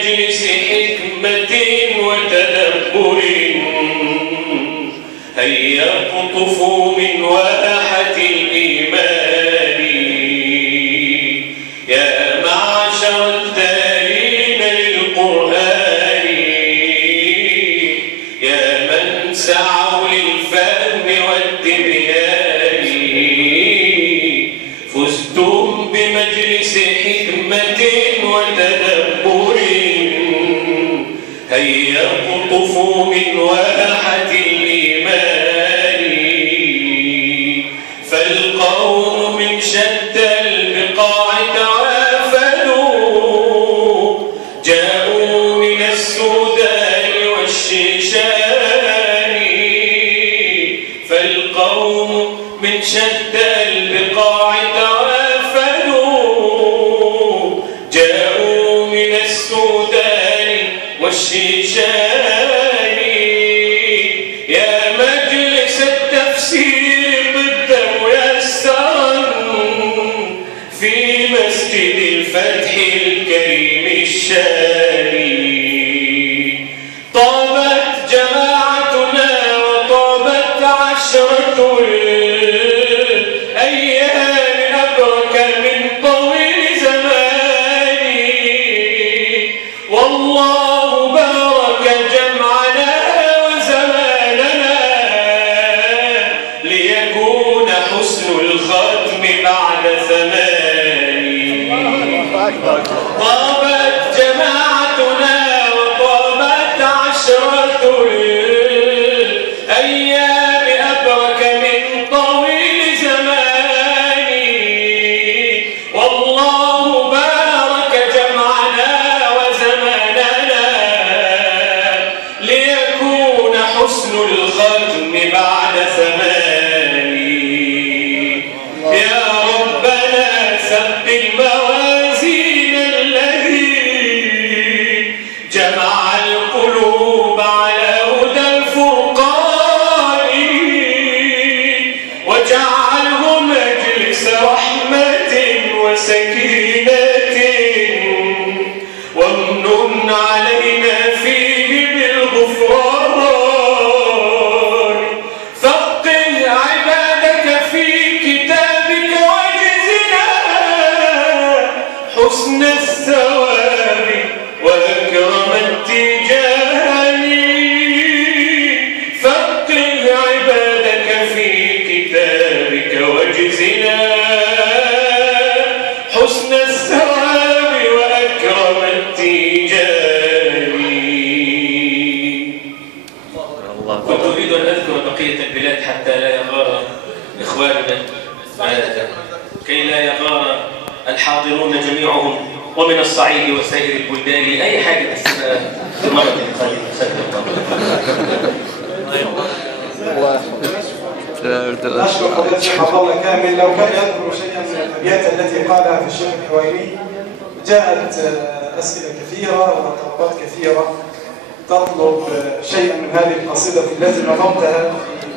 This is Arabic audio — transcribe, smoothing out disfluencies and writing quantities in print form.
بمجلس حكمة وتدبر هيا قطفوا من واحة الإيمان يا معشر التالين للقرآن يا من سعوا للفهم والتبيان فزتم بمجلس حكمة وتدبر هيا قطفوا من واحة الإيمان فالقوم من شتى البقاع توافدوا جاءوا من السودان والشيشان فالقوم من شتى البقاع توافدوا جاءوا من السودان والشيشان يا مجلس التفسير طبت ميسرا في مسجد الفتح الكريم الشاني طابت جماعتنا وطابت عشرة الأيام أبرك من طويل زماني والله بارك جمعنا وزماننا ليكون حسن الختم بعد ثماني طابت جماعتنا وطابت عشرة الأيام أبرك من طويل زماني والله بارك جمعنا وزماننا ليكون حسن الختم بعد ثماني يا ربنا ثبت الموازين الذي جمع القلوب على هدى الفرقان واجعله مجلس رحمة وسكينة وامنن علينا فيه بالغفران فقه عبادك في كتابك واجزنا حسن الثواب وأكرم التجان فقه عبادك في كتابك واجزنا حسن الثواب وأكرم التجان كنت أريد أن أذكر بقية البلاد حتى لا يغار إخواننا كي لا يغار الحاضرون جميعهم ومن الصعيد وسائر البلدان أي حاجة تسمى مرة قليلة أشكر فضيلة عبد الله كامل لو كان يذكر شيئا من الأبيات التي قالها في الشيخ الحويني جاءت أسئلة كثيرة وطلبات كثيرة تطلب شيئا من هذه القصيدة التي نظمتها في